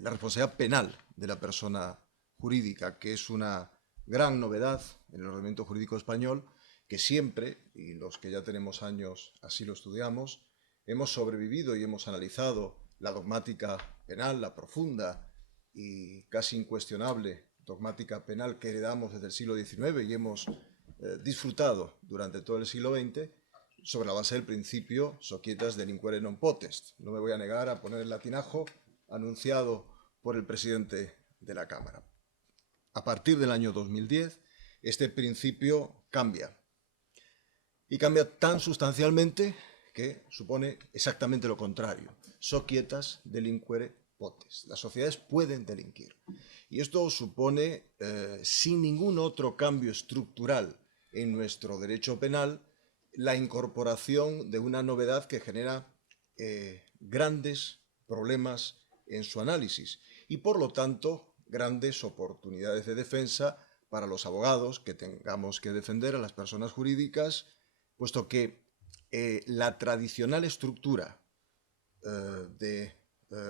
la responsabilidad penal de la persona jurídica, que es una gran novedad en el ordenamiento jurídico español, que siempre, y los que ya tenemos años así lo estudiamos, hemos sobrevivido y hemos analizado la dogmática penal, la profunda y casi incuestionable dogmática penal que heredamos desde el siglo XIX y hemos disfrutado durante todo el siglo XX, sobre la base del principio societas delinquere non potest. No me voy a negar a poner el latinajo anunciado por el presidente de la Cámara. A partir del año 2010, este principio cambia. Y cambia tan sustancialmente que supone exactamente lo contrario. Societas delinquere potest. Las sociedades pueden delinquir. Y esto supone, sin ningún otro cambio estructural en nuestro derecho penal, la incorporación de una novedad que genera grandes problemas en su análisis y, por lo tanto, grandes oportunidades de defensa para los abogados que tengamos que defender a las personas jurídicas, puesto que la tradicional estructura de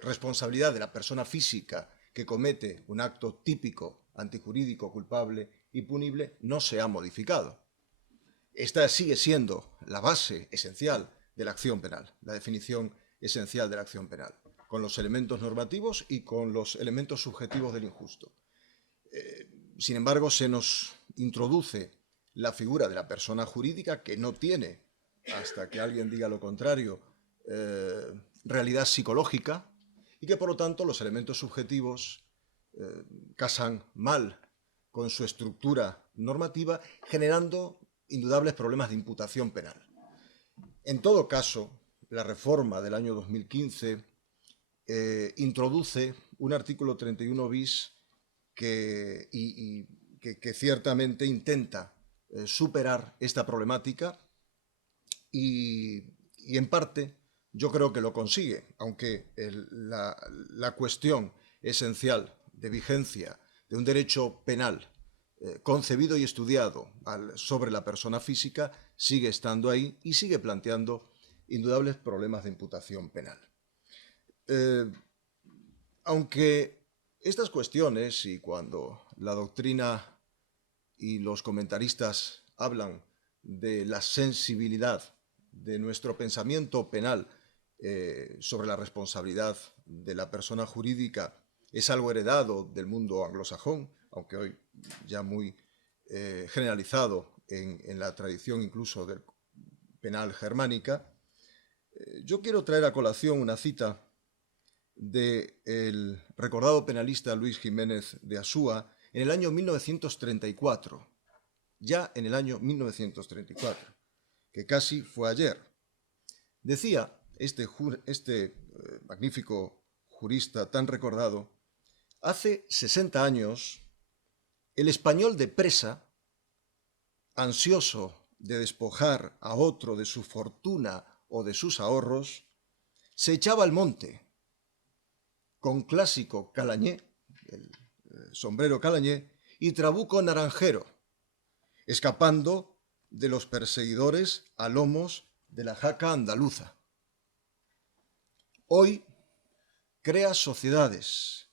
responsabilidad de la persona física que comete un acto típico, antijurídico, culpable y punible no se ha modificado. Esta sigue siendo la base esencial de la acción penal, la definición esencial de la acción penal, con los elementos normativos y con los elementos subjetivos del injusto. Sin embargo, se nos introduce la figura de la persona jurídica que no tiene, hasta que alguien diga lo contrario, realidad psicológica y que, por lo tanto, los elementos subjetivos casan mal con su estructura normativa, generando indudables problemas de imputación penal. En todo caso, la reforma del año 2015 introduce un artículo 31 bis que ciertamente intenta superar esta problemática y en parte yo creo que lo consigue, aunque la cuestión esencial de vigencia de un derecho penal concebido y estudiado sobre la persona física sigue estando ahí y sigue planteando indudables problemas de imputación penal. Aunque estas cuestiones, y cuando la doctrina y los comentaristas hablan de la sensibilidad de nuestro pensamiento penal sobre la responsabilidad de la persona jurídica, es algo heredado del mundo anglosajón, aunque hoy ya muy generalizado en la tradición incluso del penal germánica, yo quiero traer a colación una cita del recordado penalista Luis Jiménez de Asúa en el año 1934, ya en el año 1934, que casi fue ayer. Decía este magnífico jurista tan recordado: hace 60 años, el español de presa, ansioso de despojar a otro de su fortuna o de sus ahorros, se echaba al monte con clásico calañé, el sombrero calañé, y trabuco naranjero, escapando de los perseguidores a lomos de la jaca andaluza. Hoy crea sociedades,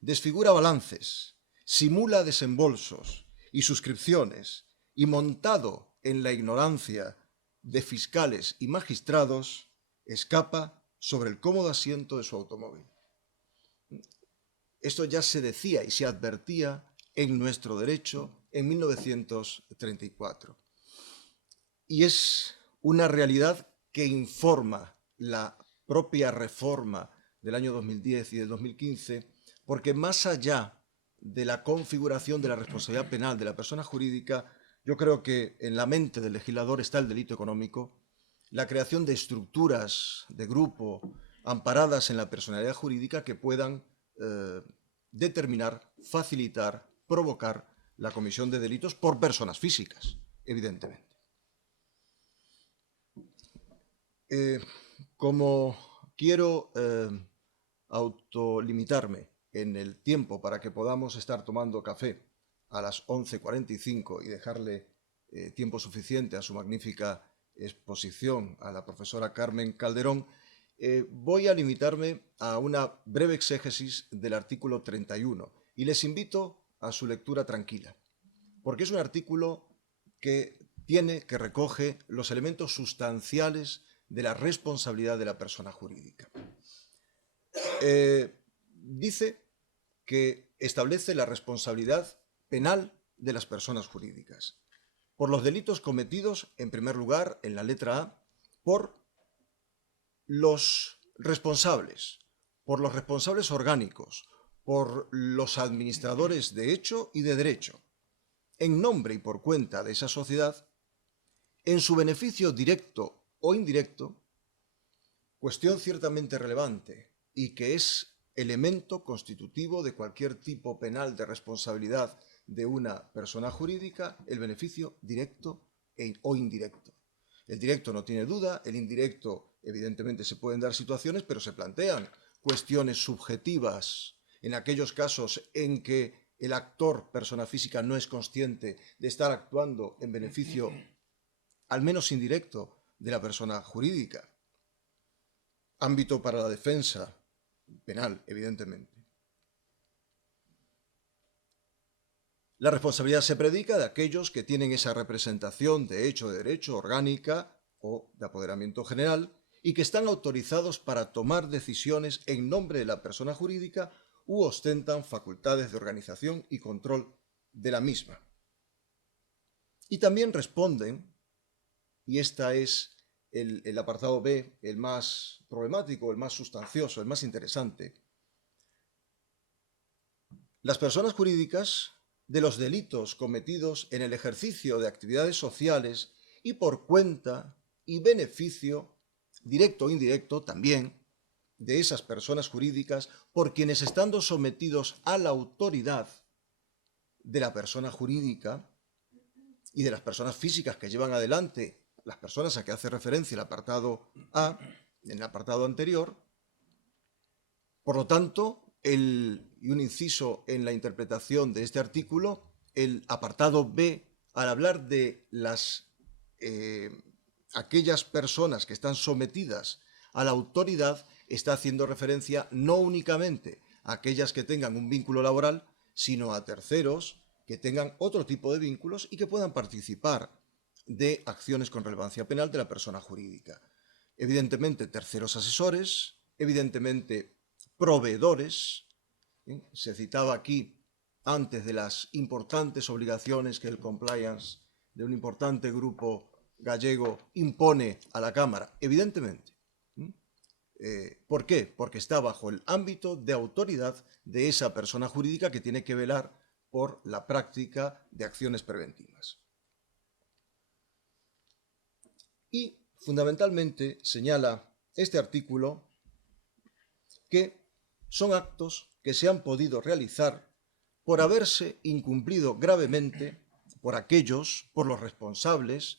desfigura balances, simula desembolsos y suscripciones, y montado en la ignorancia de fiscales y magistrados, escapa sobre el cómodo asiento de su automóvil. Esto ya se decía y se advertía en nuestro derecho en 1934. Y es una realidad que informa la propia reforma del año 2010 y del 2015, porque más allá de la configuración de la responsabilidad penal de la persona jurídica, yo creo que en la mente del legislador está el delito económico, la creación de estructuras de grupo amparadas en la personalidad jurídica que puedan determinar, facilitar, provocar la comisión de delitos por personas físicas, evidentemente. Como quiero autolimitarme en el tiempo para que podamos estar tomando café a las 11:45 y dejarle tiempo suficiente a su magnífica exposición a la profesora Carmen Calderón, voy a limitarme a una breve exégesis del artículo 31 y les invito a su lectura tranquila, porque es un artículo que recoge los elementos sustanciales de la responsabilidad de la persona jurídica. Dice que establece la responsabilidad penal de las personas jurídicas por los delitos cometidos, en primer lugar, en la letra A, por los responsables orgánicos, por los administradores de hecho y de derecho, en nombre y por cuenta de esa sociedad, en su beneficio directo o indirecto, cuestión ciertamente relevante y que es elemento constitutivo de cualquier tipo penal de responsabilidad de una persona jurídica, el beneficio directo o indirecto. El directo no tiene duda, el indirecto evidentemente se pueden dar situaciones, pero se plantean cuestiones subjetivas en aquellos casos en que el actor, persona física, no es consciente de estar actuando en beneficio al menos indirecto de la persona jurídica. Ámbito para la defensa penal, evidentemente. La responsabilidad se predica de aquellos que tienen esa representación de hecho de derecho orgánica o de apoderamiento general y que están autorizados para tomar decisiones en nombre de la persona jurídica u ostentan facultades de organización y control de la misma. Y también responden, y este es el apartado B, el más problemático, el más sustancioso, el más interesante, las personas jurídicas de los delitos cometidos en el ejercicio de actividades sociales y por cuenta y beneficio, directo o indirecto también, de esas personas jurídicas por quienes estando sometidos a la autoridad de la persona jurídica y de las personas físicas que llevan adelante las personas a que hace referencia el apartado A, en el apartado anterior. Por lo tanto, y un inciso en la interpretación de este artículo, el apartado B, al hablar de aquellas personas que están sometidas a la autoridad, está haciendo referencia no únicamente a aquellas que tengan un vínculo laboral, sino a terceros que tengan otro tipo de vínculos y que puedan participar de acciones con relevancia penal de la persona jurídica. Evidentemente, terceros asesores, evidentemente, proveedores. Se citaba aquí antes de las importantes obligaciones que el compliance de un importante grupo gallego impone a la Cámara, evidentemente. ¿Por qué? Porque está bajo el ámbito de autoridad de esa persona jurídica que tiene que velar por la práctica de acciones preventivas. Y, fundamentalmente, señala este artículo que son actos que se han podido realizar por haberse incumplido gravemente por los responsables,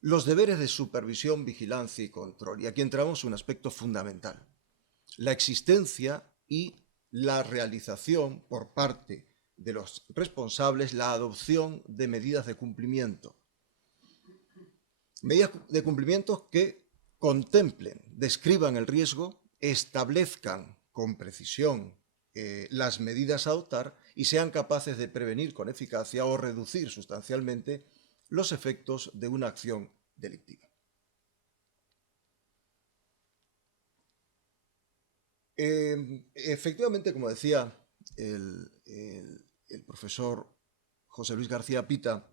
los deberes de supervisión, vigilancia y control. Y aquí entramos en un aspecto fundamental: la existencia y la realización por parte de los responsables, la adopción de medidas de cumplimiento. Medidas de cumplimiento que contemplen, describan el riesgo, establezcan con precisión las medidas a adoptar y sean capaces de prevenir con eficacia o reducir sustancialmente los efectos de una acción delictiva. Efectivamente, como decía el profesor José Luis García Pita,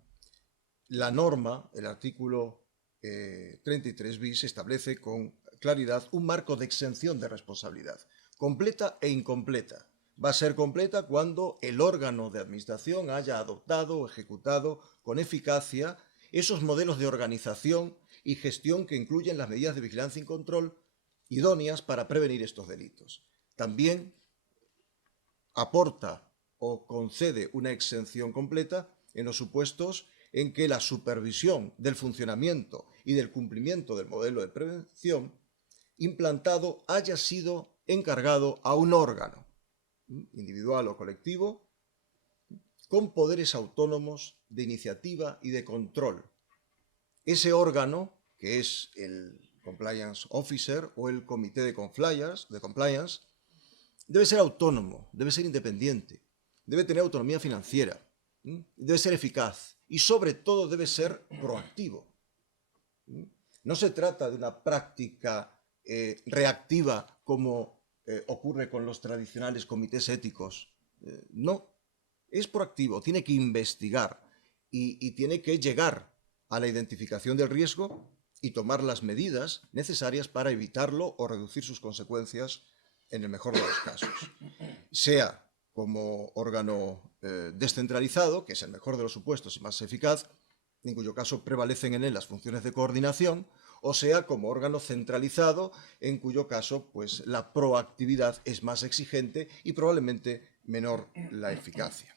la norma, el artículo 33 bis, establece con claridad un marco de exención de responsabilidad, completa e incompleta. Va a ser completa cuando el órgano de administración haya adoptado o ejecutado con eficacia esos modelos de organización y gestión que incluyen las medidas de vigilancia y control idóneas para prevenir estos delitos. También aporta o concede una exención completa en los supuestos en que la supervisión del funcionamiento y del cumplimiento del modelo de prevención implantado haya sido encargado a un órgano, individual o colectivo, con poderes autónomos de iniciativa y de control. Ese órgano, que es el compliance officer o el comité de compliance debe ser autónomo, debe ser independiente, debe tener autonomía financiera, debe ser eficaz y sobre todo debe ser proactivo. No se trata de una práctica reactiva como ocurre con los tradicionales comités éticos. No, es proactivo, tiene que investigar y tiene que llegar a la identificación del riesgo y tomar las medidas necesarias para evitarlo o reducir sus consecuencias en el mejor de los casos. Sea como órgano descentralizado, que es el mejor de los supuestos y más eficaz, en cuyo caso prevalecen en él las funciones de coordinación, o sea como órgano centralizado, en cuyo caso pues, la proactividad es más exigente y probablemente menor la eficacia.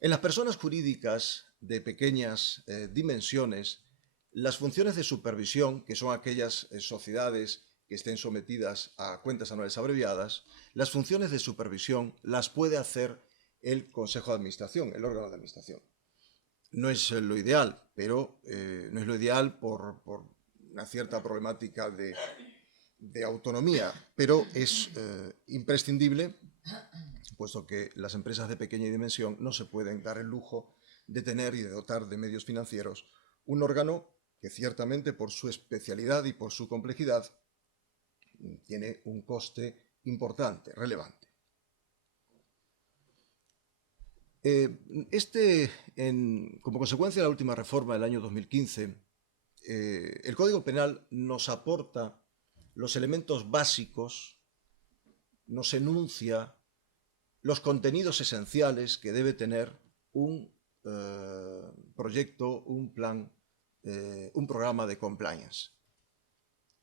En las personas jurídicas de pequeñas dimensiones, las funciones de supervisión, que son aquellas sociedades que estén sometidas a cuentas anuales abreviadas, las funciones de supervisión las puede hacer el Consejo de Administración, el órgano de administración. No es lo ideal, pero no es lo ideal por una cierta problemática de autonomía, pero es imprescindible, puesto que las empresas de pequeña dimensión no se pueden dar el lujo de tener y de dotar de medios financieros un órgano que ciertamente por su especialidad y por su complejidad tiene un coste importante, relevante. Como consecuencia de la última reforma del año 2015, el Código Penal nos aporta los elementos básicos, nos enuncia los contenidos esenciales que debe tener un proyecto, un plan, un programa de compliance,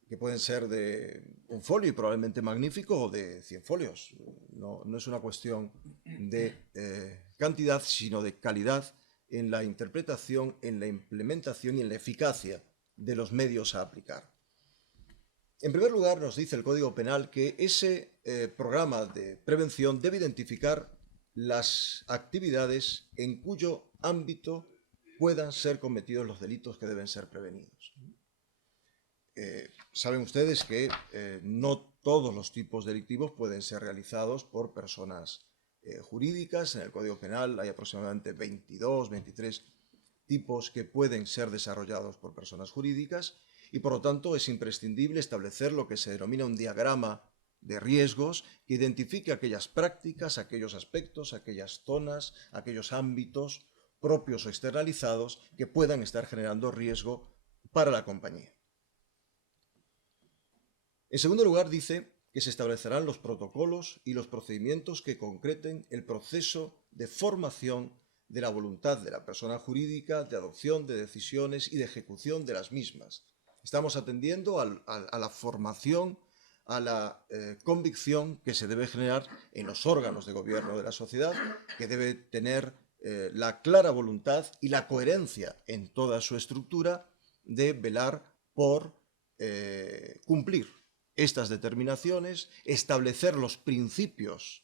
que pueden ser de un folio y probablemente magnífico o de 100 folios. No es una cuestión de cantidad, sino de calidad en la interpretación, en la implementación y en la eficacia de los medios a aplicar. En primer lugar, nos dice el Código Penal que ese programa de prevención debe identificar las actividades en cuyo ámbito puedan ser cometidos los delitos que deben ser prevenidos. Saben ustedes que no todos los tipos delictivos pueden ser realizados por personas jurídicas. En el Código Penal hay aproximadamente 22, 23 tipos que pueden ser desarrollados por personas jurídicas y por lo tanto es imprescindible establecer lo que se denomina un diagrama de riesgos que identifique aquellas prácticas, aquellos aspectos, aquellas zonas, aquellos ámbitos propios o externalizados que puedan estar generando riesgo para la compañía. En segundo lugar, dice que se establecerán los protocolos y los procedimientos que concreten el proceso de formación de la voluntad de la persona jurídica, de adopción de decisiones y de ejecución de las mismas. Estamos atendiendo a la formación, a la convicción que se debe generar en los órganos de gobierno de la sociedad, que debe tener la clara voluntad y la coherencia en toda su estructura de velar por cumplir estas determinaciones, establecer los principios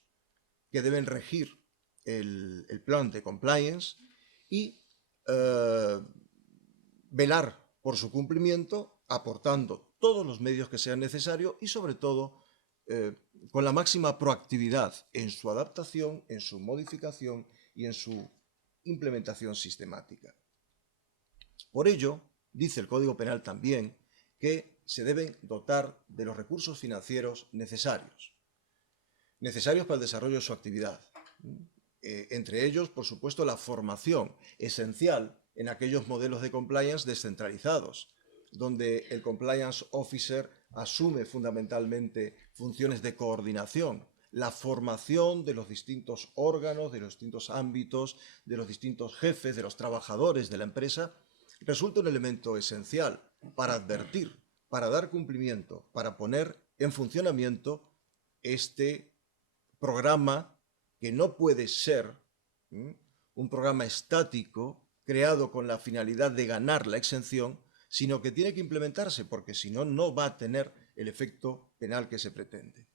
que deben regir el plan de compliance y velar por su cumplimiento, aportando todos los medios que sean necesarios y sobre todo con la máxima proactividad en su adaptación, en su modificación y en su implementación sistemática. Por ello, dice el Código Penal también que se deben dotar de los recursos financieros necesarios para el desarrollo de su actividad. Entre ellos, por supuesto, la formación esencial en aquellos modelos de compliance descentralizados, donde el compliance officer asume fundamentalmente funciones de coordinación, la formación de los distintos órganos, de los distintos ámbitos, de los distintos jefes, de los trabajadores de la empresa, resulta un elemento esencial para advertir, para dar cumplimiento, para poner en funcionamiento este programa que no puede ser un programa estático creado con la finalidad de ganar la exención, sino que tiene que implementarse porque si no, no va a tener el efecto penal que se pretende.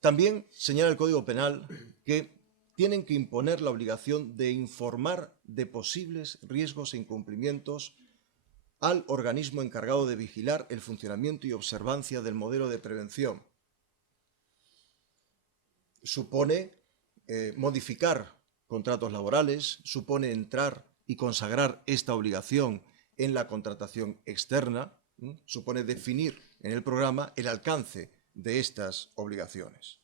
También señala el Código Penal que tienen que imponer la obligación de informar de posibles riesgos e incumplimientos al organismo encargado de vigilar el funcionamiento y observancia del modelo de prevención. Supone modificar contratos laborales, supone entrar y consagrar esta obligación en la contratación externa, supone definir en el programa el alcance de estas obligaciones.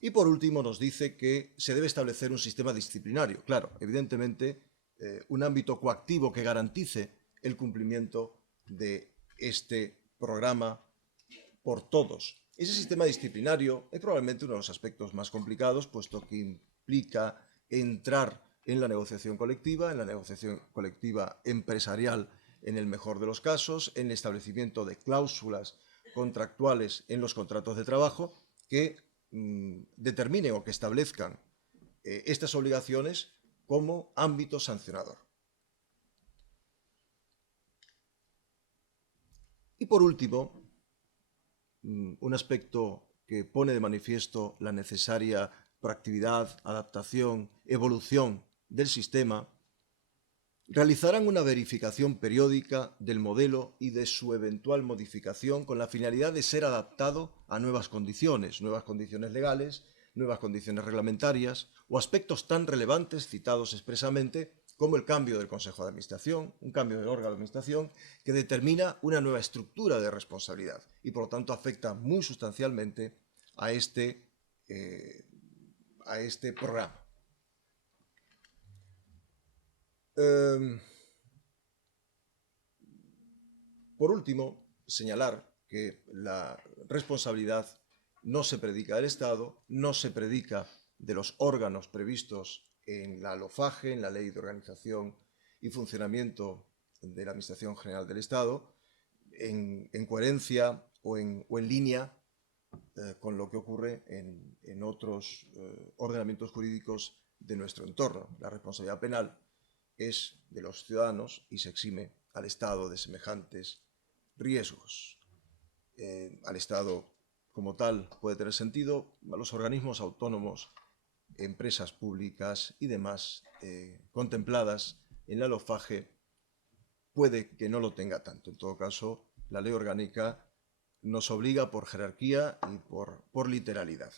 Y por último nos dice que se debe establecer un sistema disciplinario, claro, evidentemente un ámbito coactivo que garantice el cumplimiento de este programa por todos. Ese sistema disciplinario es probablemente uno de los aspectos más complicados, puesto que implica entrar en la negociación colectiva empresarial en el mejor de los casos, en el establecimiento de cláusulas contractuales en los contratos de trabajo que determinen o que establezcan estas obligaciones como ámbito sancionador. Y por último, un aspecto que pone de manifiesto la necesaria proactividad, adaptación, evolución del sistema, realizarán una verificación periódica del modelo y de su eventual modificación con la finalidad de ser adaptado a nuevas condiciones legales, nuevas condiciones reglamentarias o aspectos tan relevantes citados expresamente como el cambio del Consejo de Administración, un cambio del órgano de administración que determina una nueva estructura de responsabilidad y por lo tanto afecta muy sustancialmente a este programa. Por último, señalar que la responsabilidad no se predica del Estado, no se predica de los órganos previstos en la LOFAGE, en la Ley de Organización y Funcionamiento de la Administración General del Estado, en coherencia o en línea con lo que ocurre en otros ordenamientos jurídicos de nuestro entorno. La responsabilidad penal es de los ciudadanos y se exime al Estado de semejantes riesgos. Al Estado como tal puede tener sentido, a los organismos autónomos, empresas públicas y demás contempladas en la LOFAGE puede que no lo tenga tanto. En todo caso, la ley orgánica nos obliga por jerarquía y por literalidad.